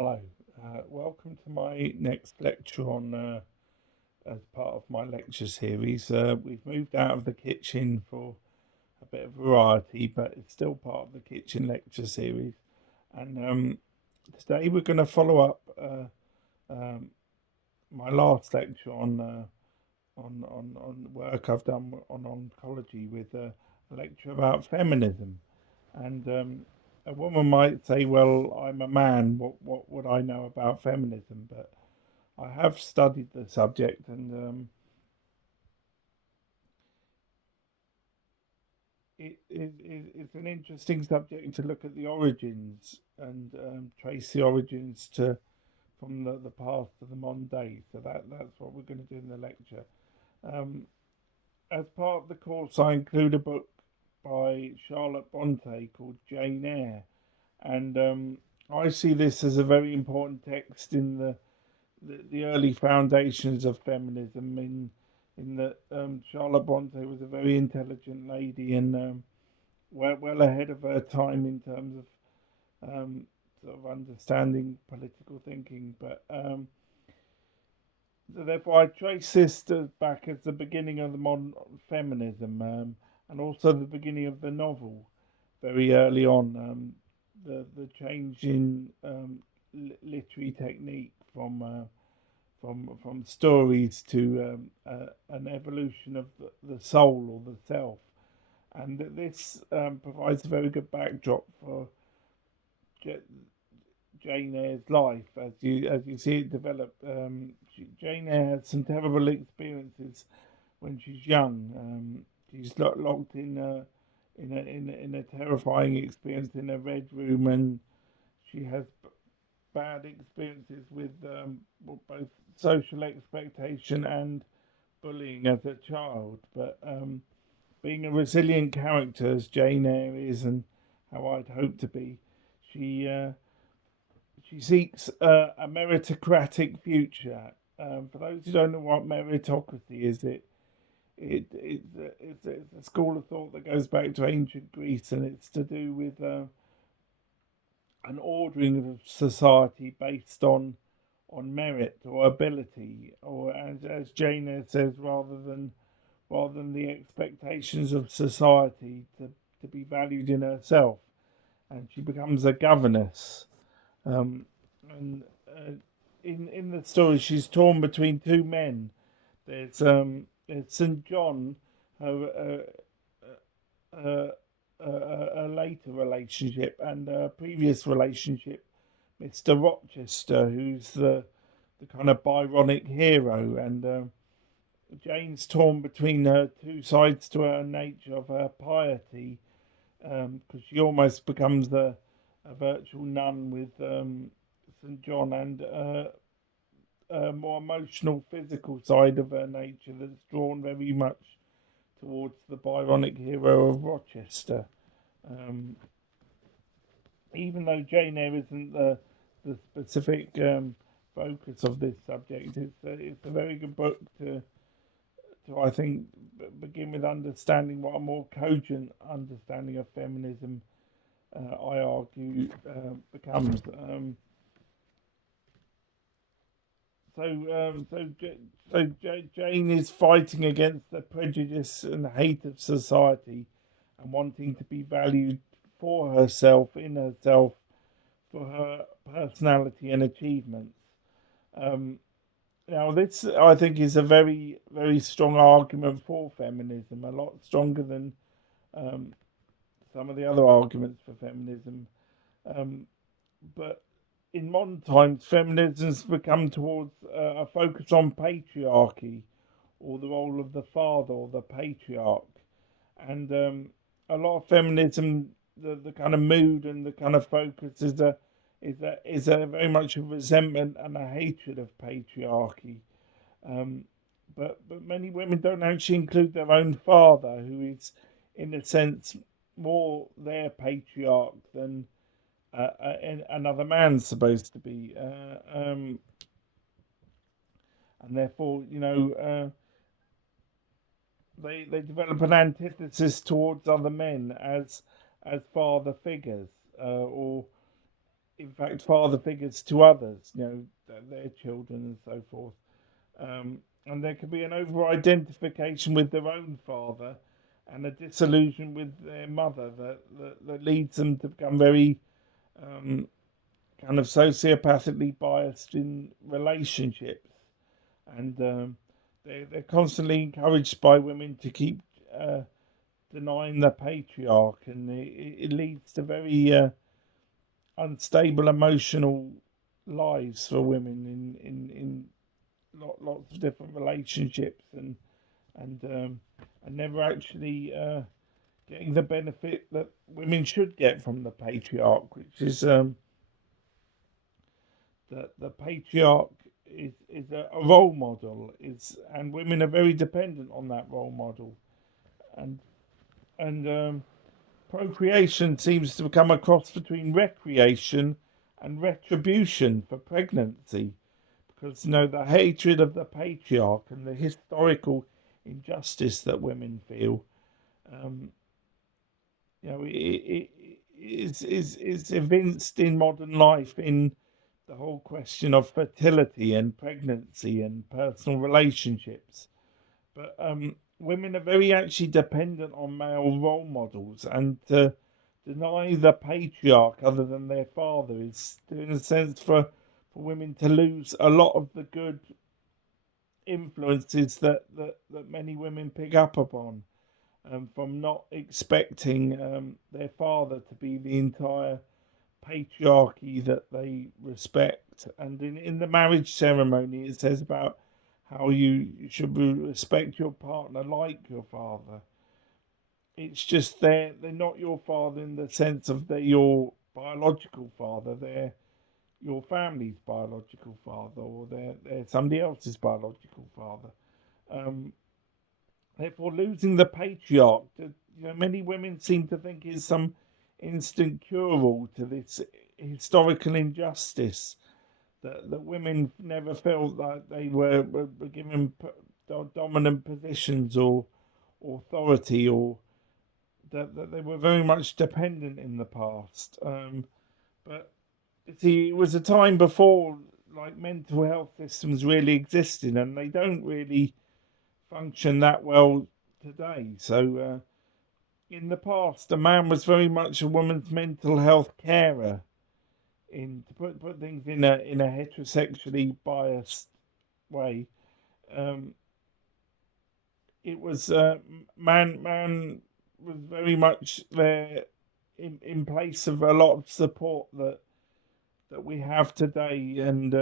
Hello, welcome to my next lecture on, as part of my lecture series. We've moved out of the kitchen for a bit of variety, but it's still part of the kitchen lecture series. And today we're going to follow up um, my last lecture on work I've done on oncology with a lecture about feminism. And a woman might say, "Well, I'm a man. What would I know about feminism?" But I have studied the subject, and it's an interesting subject to look at the origins and trace the origins to from the past to the modern day. So that's what we're going to do in the lecture. Um, as part of the course, I include a book by Charlotte Bronte called Jane Eyre, and I see this as a very important text in the early foundations of feminism. In that Charlotte Bronte was a very intelligent lady and well ahead of her time in terms of sort of understanding political thinking. But so therefore, I trace this back as the beginning of the modern feminism, and also the beginning of the novel. Very early on, the change in literary technique from stories to an evolution of the soul or the self, and this provides a very good backdrop for J- Jane Eyre's life as you see it develop. Jane Eyre has some terrible experiences when she's young. She's locked in a terrifying experience in a red room, and she has bad experiences with both social expectation and bullying as a child. But being a resilient character as Jane Eyre is, and how I'd hope to be, she uh, she seeks a meritocratic future. For those who don't know what meritocracy is, it's a school of thought that goes back to ancient Greece, and it's to do with an ordering of society based on merit or ability, or as Jane Eyre says, rather than the expectations of society to be valued in herself, and she becomes a governess. Um, and in the story, she's torn between two men. There's St John, her uh, a later relationship, and a previous relationship, Mr. Rochester, who's the kind of Byronic hero, and Jane's torn between her two sides to her nature of her piety, because she almost becomes a virtual nun with St John, and a more emotional, physical side of her nature that's drawn very much towards the Byronic hero of Rochester. Um, Even though Jane Eyre isn't the specific focus of this subject, it's a very good book to I think begin with understanding what a more cogent understanding of feminism, I argue, becomes. So, Jane is fighting against the prejudice and hate of society, and wanting to be valued for herself, in herself, for her personality and achievements. Um, Now, this I think is a very, very strong argument for feminism, a lot stronger than um, some of the other arguments for feminism. Um, but in modern times, feminism's become towards a focus on patriarchy, or the role of the father or the patriarch, and a lot of feminism, the kind of mood and the kind of focus is a very much a resentment and a hatred of patriarchy. Um, but many women don't actually include their own father, who is, in a sense, more their patriarch than another man's supposed to be, and therefore, they develop an antithesis towards other men as father figures, or in fact, father figures to others, their children and so forth. And there can be an over identification with their own father and a disillusion with their mother that leads them to become very um, kind of sociopathically biased in relationships. And they're constantly encouraged by women to keep denying the patriarch, and it leads to very unstable emotional lives for women in lots of different relationships, and never actually getting the benefit that women should get from the patriarch, which is that the patriarch is a role model, and women are very dependent on that role model, and and procreation seems to become a cross between recreation and retribution for pregnancy, because the hatred of the patriarch and the historical injustice that women feel, um, it is evinced in modern life in the whole question of fertility and pregnancy and personal relationships. But women are very actually dependent on male role models, and to deny the patriarch other than their father is, in a sense, for women to lose a lot of the good influences that many women pick up upon, from not expecting their father to be the entire patriarchy that they respect. And in the marriage ceremony, it says about how you should respect your partner like your father. It's just they're not your father in the sense of they're your biological father. They're your family's biological father, or they're somebody else's biological father. Um, Therefore, losing the patriarch, many women seem to think is some instant cure-all to this historical injustice, that women never felt that they were given dominant positions or authority, or that they were very much dependent in the past. But see, it was a time before like mental health systems really existed, and they don't really function that well today. So in the past, a man was very much a woman's mental health carer. In to put things in a heterosexually biased way, um, it was man was very much there in place of a lot of support that we have today, and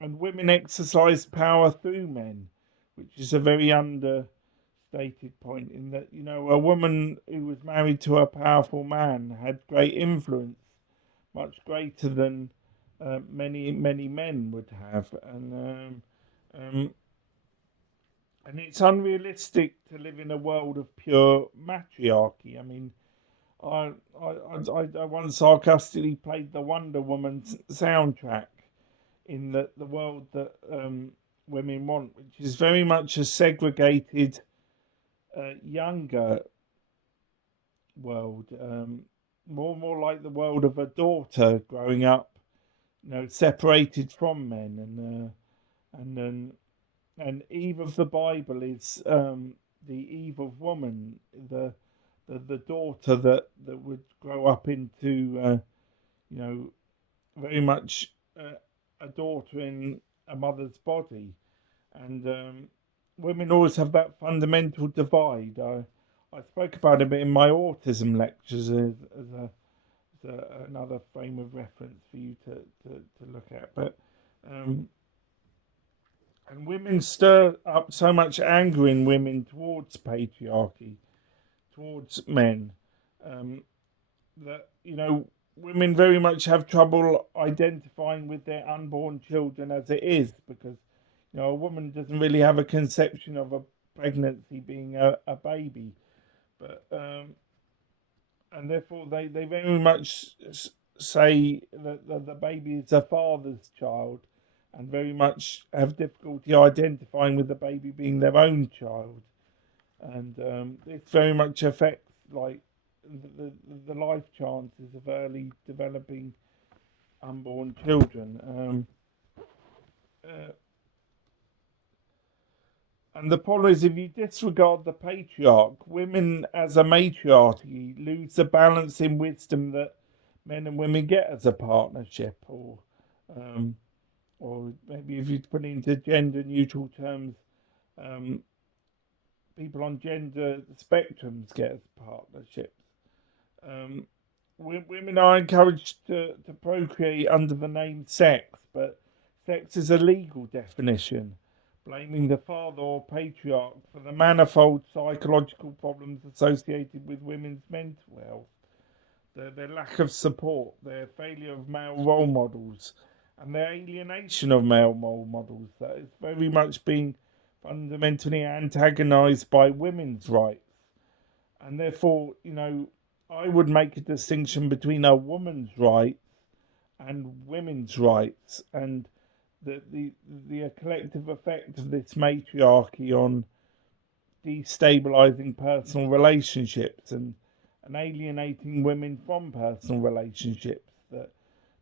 women exercise power through men, which is a very understated point. In that, a woman who was married to a powerful man had great influence, much greater than many men would have, and it's unrealistic to live in a world of pure matriarchy. I mean, I once sarcastically played the Wonder Woman soundtrack in the world that women want, which is very much a segregated, younger world, more like the world of a daughter growing up, separated from men, and Eve of the Bible is the Eve of woman, the daughter that would grow up into, very much a daughter in a mother's body, and women always have that fundamental divide. I spoke about it a bit in my autism lectures as another frame of reference for you to look at. But and women stir up so much anger in women towards patriarchy, towards men, um, that women very much have trouble identifying with their unborn children as it is, because a woman doesn't really have a conception of a pregnancy being a baby, but and therefore they very much say that the baby is a father's child, and very much have difficulty identifying with the baby being their own child, and it very much affects like the life chances of early developing unborn children. Uh, and the problem is, if you disregard the patriarch, women as a matriarchy lose the balance in wisdom that men and women get as a partnership, um, or maybe if you put it into gender neutral terms, um, people on gender spectrums get as partnerships. Um, women are encouraged to procreate under the name sex, but sex is a legal definition, blaming the father or patriarch for the manifold psychological problems associated with women's mental health, their lack of support, their failure of male role models, and their alienation of male role models that is very much being fundamentally antagonized by women's rights. And therefore, I would make a distinction between a woman's rights and women's rights, and the collective effect of this matriarchy on destabilizing personal relationships and alienating women from personal relationships. That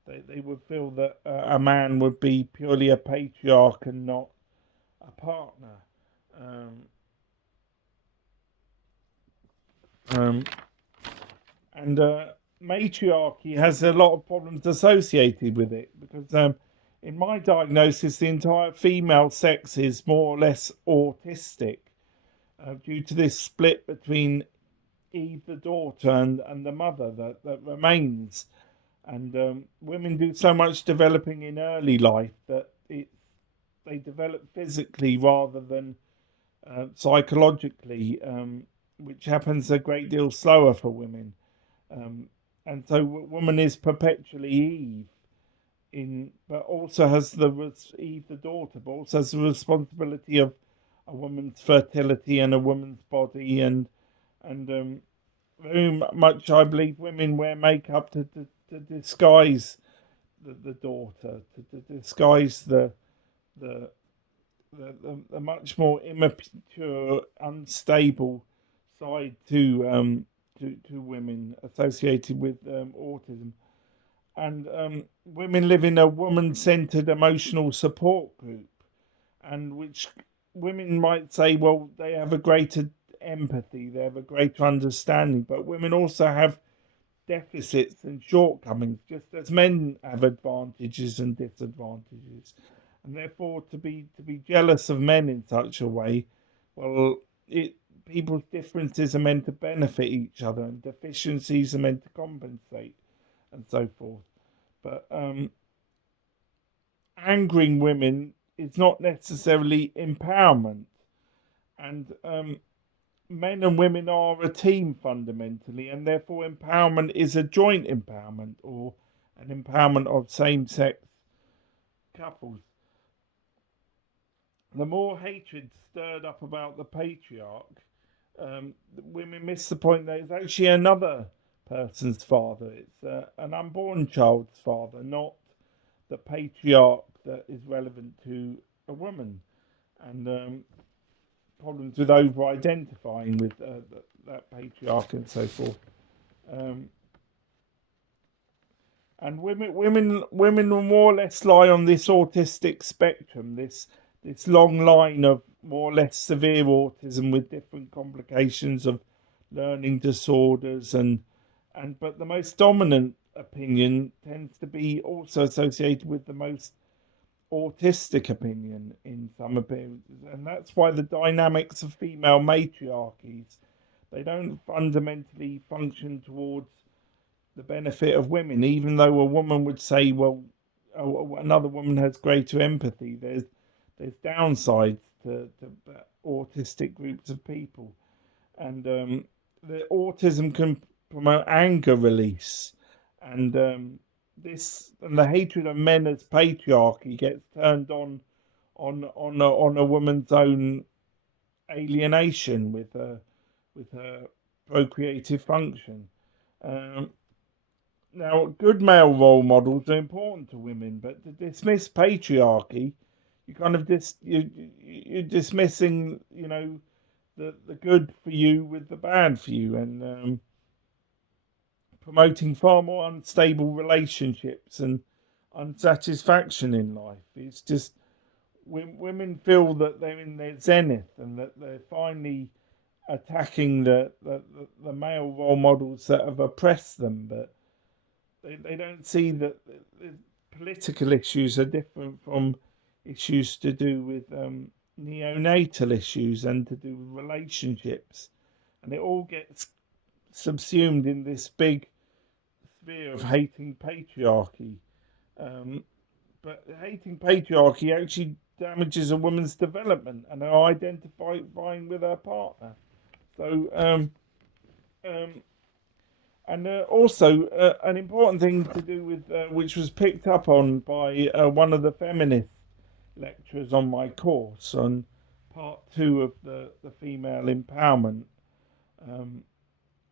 they would feel that a man would be purely a patriarch and not a partner. Um, um, and matriarchy has a lot of problems associated with it because, in my diagnosis, the entire female sex is more or less autistic due to this split between Eve, the daughter, and the mother that remains. And women do so much developing in early life that they develop physically rather than psychologically, which happens a great deal slower for women. Um, and so, woman is perpetually Eve, but also has Eve the daughter, but also has the responsibility of a woman's fertility and a woman's body, and very much I believe women wear makeup to disguise the daughter, to disguise the the much more immature, unstable side to women associated with autism. And women live in a woman-centered emotional support group, and which women might say, well, they have a greater empathy, they have a greater understanding, but women also have deficits and shortcomings, just as men have advantages and disadvantages. And therefore, to be jealous of men in such a way, well, it people's differences are meant to benefit each other, and deficiencies are meant to compensate, and so forth. But angering women is not necessarily empowerment, and men and women are a team fundamentally, and therefore empowerment is a joint empowerment or an empowerment of same-sex couples. The more hatred stirred up about the patriarch, women miss the point that it's actually another person's father. It's an unborn child's father, not the patriarch that is relevant to a woman. And problems with over-identifying with that patriarch and so forth. Um, and women more or less lie on this autistic spectrum, this long line of more or less severe autism with different complications of learning disorders, and but the most dominant opinion tends to be also associated with the most autistic opinion in some appearances, and that's why the dynamics of female matriarchies, they don't fundamentally function towards the benefit of women, even though a woman would say, well, another woman has greater empathy. There's downsides to autistic groups of people, and the autism can promote anger release, and this and the hatred of men as patriarchy gets turned on a woman's own alienation with her procreative function. Um, Now, good male role models are important to women, but to dismiss patriarchy, you kind of you're dismissing, the good for you with the bad for you, and promoting far more unstable relationships unsatisfaction in life. It's just women feel that they're in their zenith and that they're finally attacking the male role models that have oppressed them, but they don't see that the political issues are different from issues to do with neonatal issues and to do with relationships, and it all gets subsumed in this big sphere of hating patriarchy. Um, but hating patriarchy actually damages a woman's development and her identifying with her partner. So, um, and also an important thing to do with which was picked up on by one of the feminist lecturers on my course on part 2 of the female empowerment um,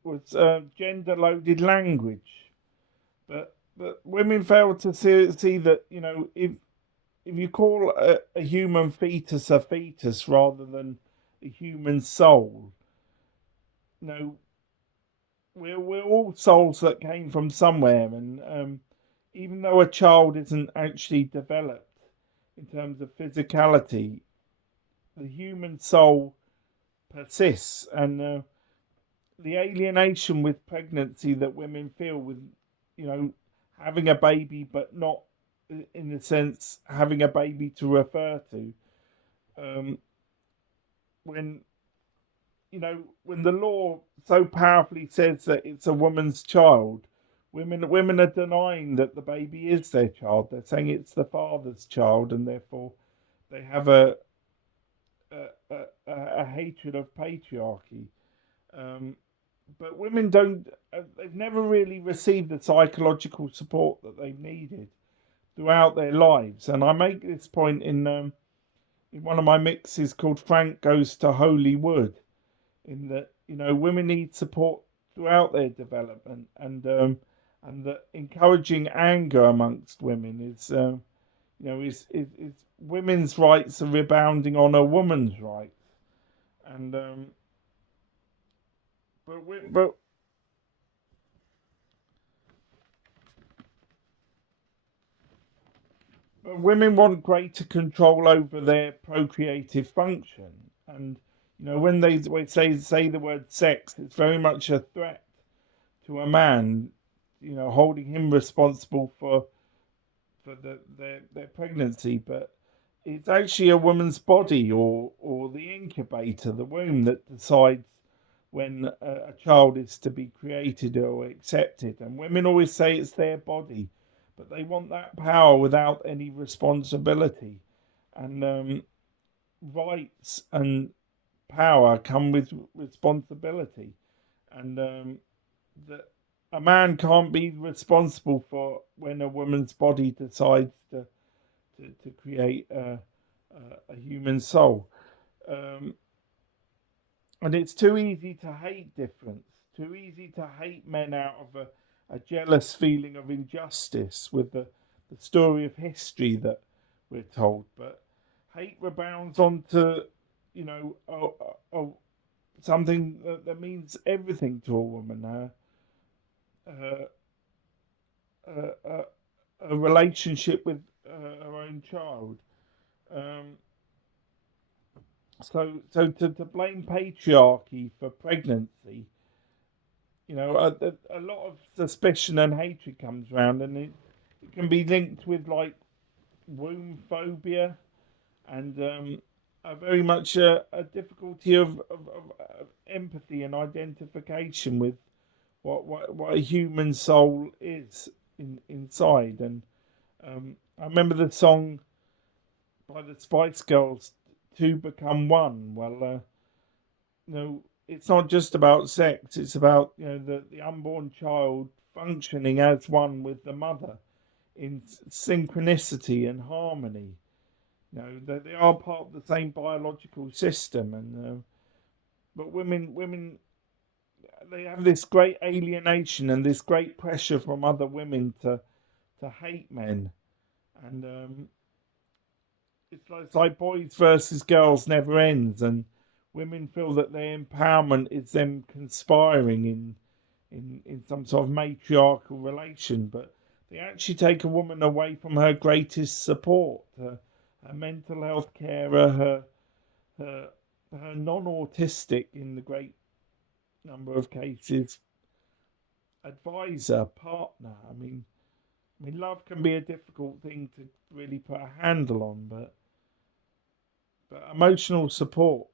was gender loaded language. But women fail to see that, if you call a human fetus a fetus rather than a human soul, you know, we're all souls that came from somewhere, and even though a child isn't actually developed in terms of physicality, the human soul persists, and the alienation with pregnancy that women feel with, you know, having a baby, but not in the sense having a baby to refer to. When when the law so powerfully says that it's a woman's child, women are denying that the baby is their child. They're saying it's the father's child, and therefore they have a hatred of patriarchy. Um, but women don't. They've never really received the psychological support that they've needed throughout their lives. And I make this point in one of my mixes called "Frank Goes to Holy Wood," in that women need support throughout their development, and that encouraging anger amongst women is women's rights are rebounding on a woman's rights, and but women want greater control over their procreative function, and when they say the word sex, it's very much a threat to a man, holding him responsible for their pregnancy, but it's actually a woman's body, or the incubator, the womb, that decides when a child is to be created or accepted. And women always say it's their body, but they want that power without any responsibility. And rights and power come with responsibility, and that a man can't be responsible for when a woman's body decides to create a human soul. Um, and it's too easy to hate difference, too easy to hate men out of a jealous feeling of injustice with the story of history that we're told. But hate rebounds onto, you know, something that means everything to a woman. Uh, a, a relationship with her own child. Um, so to blame patriarchy for pregnancy, a lot of suspicion and hatred comes around, and it can be linked with like womb phobia, and very much a difficulty of empathy and identification with what a human soul is inside. And I remember the song by the Spice Girls, "To Become One." Well, it's not just about sex; it's about the unborn child functioning as one with the mother in synchronicity and harmony. They are part of the same biological system, and but women they have this great alienation and this great pressure from other women to hate men, and it's like boys versus girls never ends, and women feel that their empowerment is them conspiring in some sort of matriarchal relation, but they actually take a woman away from her greatest support, her mental health carer, her, her non-autistic, in the great number of cases, advisor, partner. I mean, love can be a difficult thing to really put a handle on, but emotional support